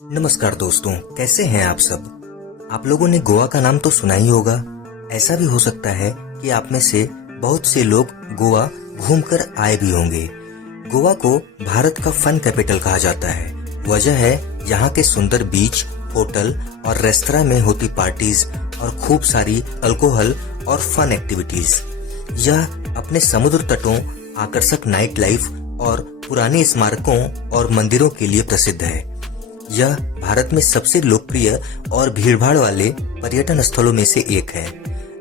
नमस्कार दोस्तों, कैसे हैं आप सब। आप लोगों ने गोवा का नाम तो सुना ही होगा। ऐसा भी हो सकता है कि आप में से बहुत से लोग गोवा घूमकर आए भी होंगे। गोवा को भारत का फन कैपिटल कहा जाता है। वजह है यहाँ के सुंदर बीच, होटल और रेस्तरां में होती पार्टीज और खूब सारी अल्कोहल और फन एक्टिविटीज। यह अपने समुद्र तटों, आकर्षक नाइट लाइफ और पुराने स्मारकों और मंदिरों के लिए प्रसिद्ध है। यह भारत में सबसे लोकप्रिय और भीड़भाड़ वाले पर्यटन स्थलों में से एक है,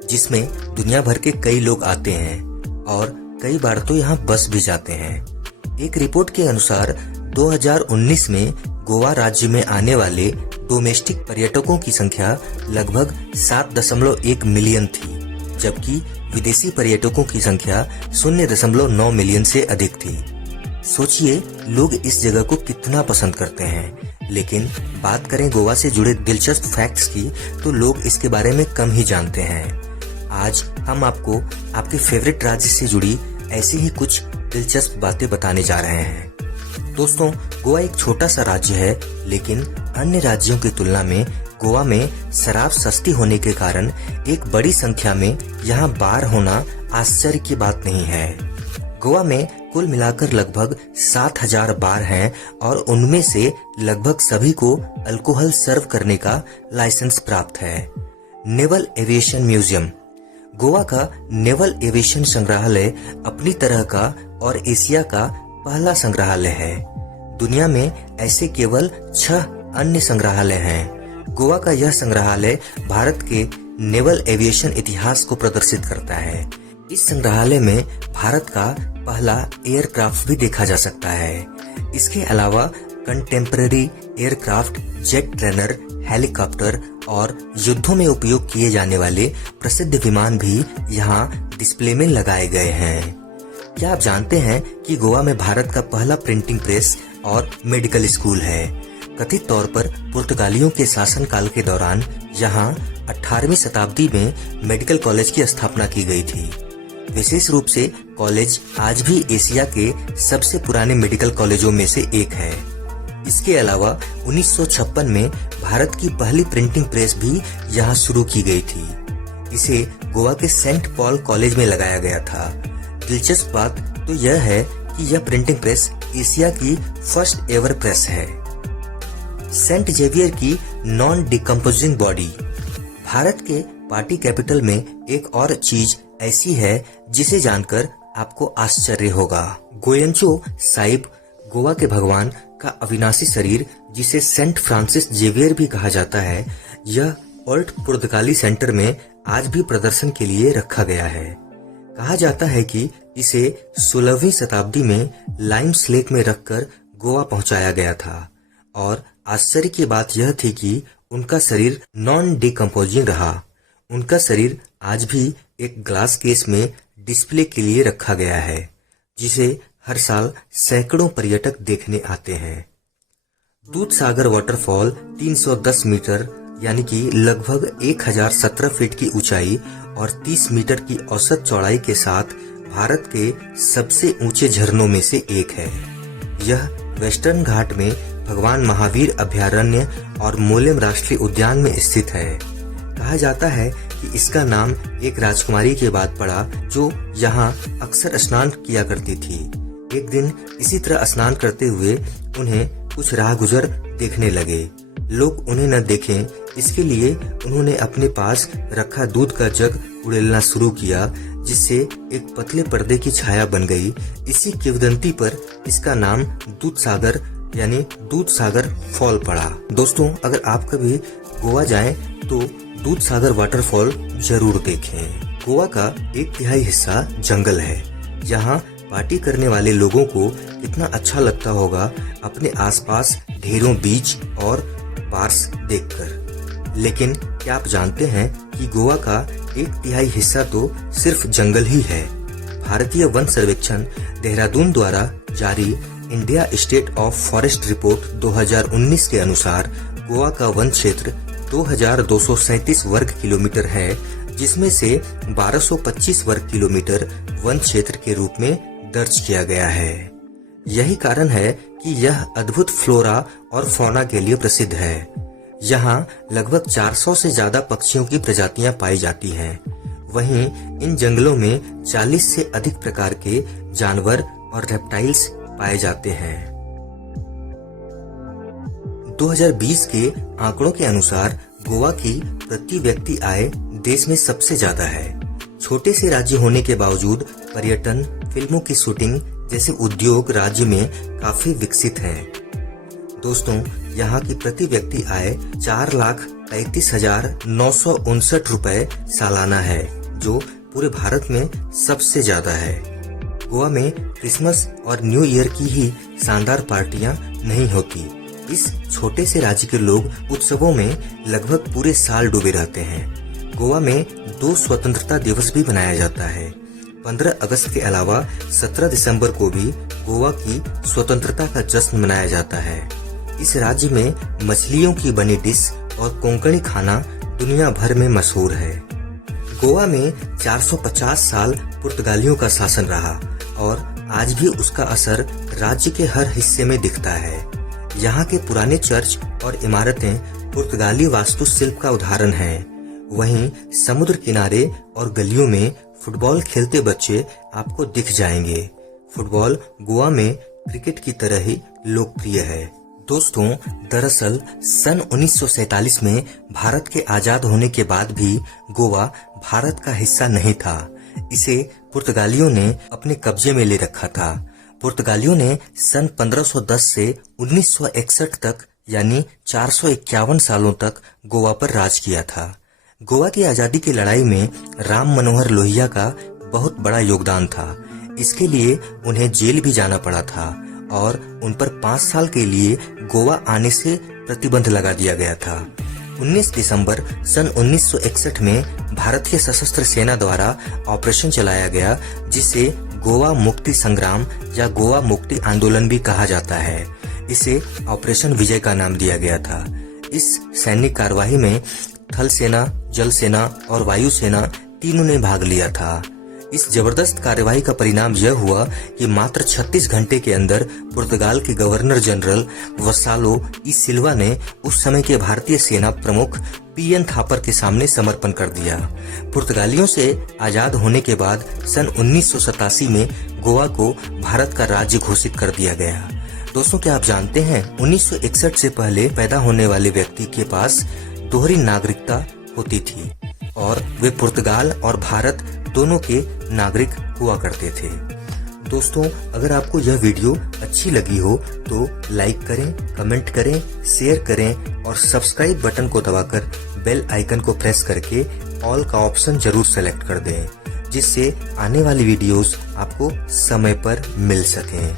जिसमें दुनिया भर के कई लोग आते हैं और कई बार तो यहाँ बस भी जाते हैं। एक रिपोर्ट के अनुसार 2019 में गोवा राज्य में आने वाले डोमेस्टिक पर्यटकों की संख्या लगभग 7.1 मिलियन थी, जबकि विदेशी पर्यटकों की संख्या 0.9 मिलियन से अधिक थी। सोचिए लोग इस जगह को कितना पसंद करते हैं। लेकिन बात करें गोवा से जुड़े दिलचस्प फैक्ट्स की, तो लोग इसके बारे में कम ही जानते हैं। आज हम आपको आपके फेवरेट राज्य से जुड़ी ऐसी ही कुछ दिलचस्प बातें बताने जा रहे हैं। दोस्तों, गोवा एक छोटा सा राज्य है, लेकिन अन्य राज्यों की तुलना में गोवा में शराब सस्ती होने के कारण एक बड़ी संख्या में यहाँ बार होना आश्चर्य की बात नहीं है। गोवा में कुल मिलाकर लगभग 7,000 बार हैं और उनमें से लगभग सभी को अल्कोहल सर्व करने का लाइसेंस प्राप्त है। नेवल एविएशन म्यूजियम गोवा का नेवल एविएशन संग्रहालय अपनी तरह का और एशिया का पहला संग्रहालय है। दुनिया में ऐसे केवल 6 अन्य संग्रहालय हैं। गोवा का यह संग्रहालय भारत के नेवल एविएशन इतिहास को प्रदर्शित करता है। इस संग्रहालय में भारत का पहला एयरक्राफ्ट भी देखा जा सकता है। इसके अलावा contemporary aircraft, jet trainer, helicopter और युद्धों में उपयोग किए जाने वाले प्रसिद्ध विमान भी यहाँ डिस्प्ले में लगाए गए हैं। क्या आप जानते हैं कि गोवा में भारत का पहला प्रिंटिंग प्रेस और मेडिकल स्कूल है। कथित तौर पर पुर्तगालियों के शासनकाल के दौरान यहाँ 18वीं शताब्दी में मेडिकल कॉलेज की स्थापना की गई थी। विशेष रूप से कॉलेज आज भी एशिया के सबसे पुराने मेडिकल कॉलेजों में से एक है। इसके अलावा 1956 में भारत की पहली प्रिंटिंग प्रेस भी यहाँ शुरू की गई थी। इसे गोवा के सेंट पॉल कॉलेज में लगाया गया था। दिलचस्प बात तो यह है कि यह प्रिंटिंग प्रेस एशिया की फर्स्ट एवर प्रेस है। सेंट जेवियर की नॉन डिकम्पोजिंग बॉडी भारत के पार्टी कैपिटल में एक और चीज ऐसी है जिसे जानकर आपको आश्चर्य होगा। गोयंचो साहिब, गोवा के भगवान का अविनाशी शरीर, जिसे सेंट फ्रांसिस जेवियर भी कहा जाता है, यह ओल्ड पुर्तगाली सेंटर में आज भी प्रदर्शन के लिए रखा गया है। कहा जाता है कि इसे 16वीं शताब्दी में लाइम्स लेक में रखकर गोवा पहुंचाया गया था और आश्चर्य की बात यह थी कि उनका शरीर नॉन डिकम्पोजिंग रहा। उनका शरीर आज भी एक ग्लास केस में डिस्प्ले के लिए रखा गया है, जिसे हर साल सैकड़ों पर्यटक देखने आते हैं। दूधसागर वाटरफॉल 310 मीटर यानी कि लगभग 1017 फीट की ऊंचाई और 30 मीटर की औसत चौड़ाई के साथ भारत के सबसे ऊंचे झरनों में से एक है। यह वेस्टर्न घाट में भगवान महावीर अभयारण्य और मोलेम राष्ट्रीय उद्यान में स्थित है। कहा जाता है कि इसका नाम एक राजकुमारी के बाद पड़ा, जो यहाँ अक्सर स्नान किया करती थी। एक दिन इसी तरह स्नान करते हुए उन्हें कुछ राहगुजर देखने लगे। लोग उन्हें न देखें, इसके लिए उन्होंने अपने पास रखा दूध का जग उड़ेलना शुरू किया, जिससे एक पतले पर्दे की छाया बन गई। इसी किंवदंती पर इसका नाम दूधसागर यानी दूधसागर फॉल पड़ा। दोस्तों, अगर आप कभी गोवा जाएं तो दूधसागर वाटरफॉल जरूर देखें। गोवा का 1/3 हिस्सा जंगल है। यहाँ पार्टी करने वाले लोगों को कितना अच्छा लगता होगा अपने आसपास ढेरों बीच और बार्स देखकर। लेकिन क्या आप जानते हैं कि गोवा का 1/3 हिस्सा तो सिर्फ जंगल ही है। भारतीय वन सर्वेक्षण देहरादून द्वारा जारी India state of forest report 2019 के अनुसार गोवा का वन क्षेत्र 2237 वर्ग किलोमीटर है, जिसमें से 1225 वर्ग किलोमीटर वन क्षेत्र के रूप में दर्ज किया गया है। यही कारण है कि यह अद्भुत फ्लोरा और फौना के लिए प्रसिद्ध है। यहाँ लगभग 400 से ज्यादा पक्षियों की प्रजातियां पाई जाती हैं। वहीं इन जंगलों में 40 से अधिक प्रकार के जानवर और रेप्टाइल्स पाए जाते हैं। 2020 के आंकड़ों के अनुसार गोवा की प्रति व्यक्ति आय देश में सबसे ज्यादा है। छोटे से राज्य होने के बावजूद पर्यटन, फिल्मों की शूटिंग जैसे उद्योग राज्य में काफी विकसित हैं। दोस्तों, यहाँ की प्रति व्यक्ति आय 4,35,959 रुपए सालाना है, जो पूरे भारत में सबसे ज्यादा है। गोवा में क्रिसमस और न्यू ईयर की ही शानदार पार्टियां नहीं होती। इस छोटे से राज्य के लोग उत्सवों में लगभग पूरे साल डूबे रहते हैं। गोवा में 2 स्वतंत्रता दिवस भी मनाया जाता है। 15 अगस्त के अलावा 17 दिसंबर को भी गोवा की स्वतंत्रता का जश्न मनाया जाता है। इस राज्य में मछलियों की बनी डिश और कोंकणी खाना दुनिया भर में मशहूर है। गोवा में 450 साल पुर्तगालियों का शासन रहा और आज भी उसका असर राज्य के हर हिस्से में दिखता है। यहाँ के पुराने चर्च और इमारतें पुर्तगाली वास्तुशिल्प का उदाहरण हैं। वहीं समुद्र किनारे और गलियों में फुटबॉल खेलते बच्चे आपको दिख जाएंगे। फुटबॉल गोवा में क्रिकेट की तरह ही लोकप्रिय है। दोस्तों, दरअसल सन 1947 में भारत के आजाद होने के बाद भी गोवा भारत का हिस्सा नहीं था। इसे पुर्तगालियों ने अपने कब्जे में ले रखा था। पुर्तगालियों ने सन 1510 से 1961 तक यानी 451 सालों तक गोवा पर राज किया था। गोवा की आजादी की लड़ाई में राम मनोहर लोहिया का बहुत बड़ा योगदान था। इसके लिए उन्हें जेल भी जाना पड़ा था और उन पर 5 साल के लिए गोवा आने से प्रतिबंध लगा दिया गया था। 19 दिसंबर सन 1961 में भारतीय सशस्त्र सेना द्वारा ऑपरेशन चलाया गया, जिसे गोवा मुक्ति संग्राम या गोवा मुक्ति आंदोलन भी कहा जाता है। इसे ऑपरेशन विजय का नाम दिया गया था। इस सैनिक कार्यवाही में थल सेना, जल सेना और वायु सेना तीनों ने भाग लिया था। इस जबरदस्त कार्यवाही का परिणाम यह हुआ कि मात्र 36 घंटे के अंदर पुर्तगाल के गवर्नर जनरल वसालो ई सिल्वा ने उस समय के भारतीय सेना प्रमुख पीएन थापर के सामने समर्पण कर दिया। पुर्तगालियों से आजाद होने के बाद सन 1987 में गोवा को भारत का राज्य घोषित कर दिया गया। दोस्तों, क्या आप जानते हैं 1961 से पहले पैदा होने वाले व्यक्ति के पास दोहरी नागरिकता होती थी और वे पुर्तगाल और भारत दोनों के नागरिक हुआ करते थे। दोस्तों, अगर आपको यह वीडियो अच्छी लगी हो तो लाइक करें, कमेंट करें, शेयर करें और सब्सक्राइब बटन को दबाकर बेल आइकन को प्रेस करके ऑल का ऑप्शन जरूर सेलेक्ट कर दें, जिससे आने वाली वीडियोस आपको समय पर मिल सकें।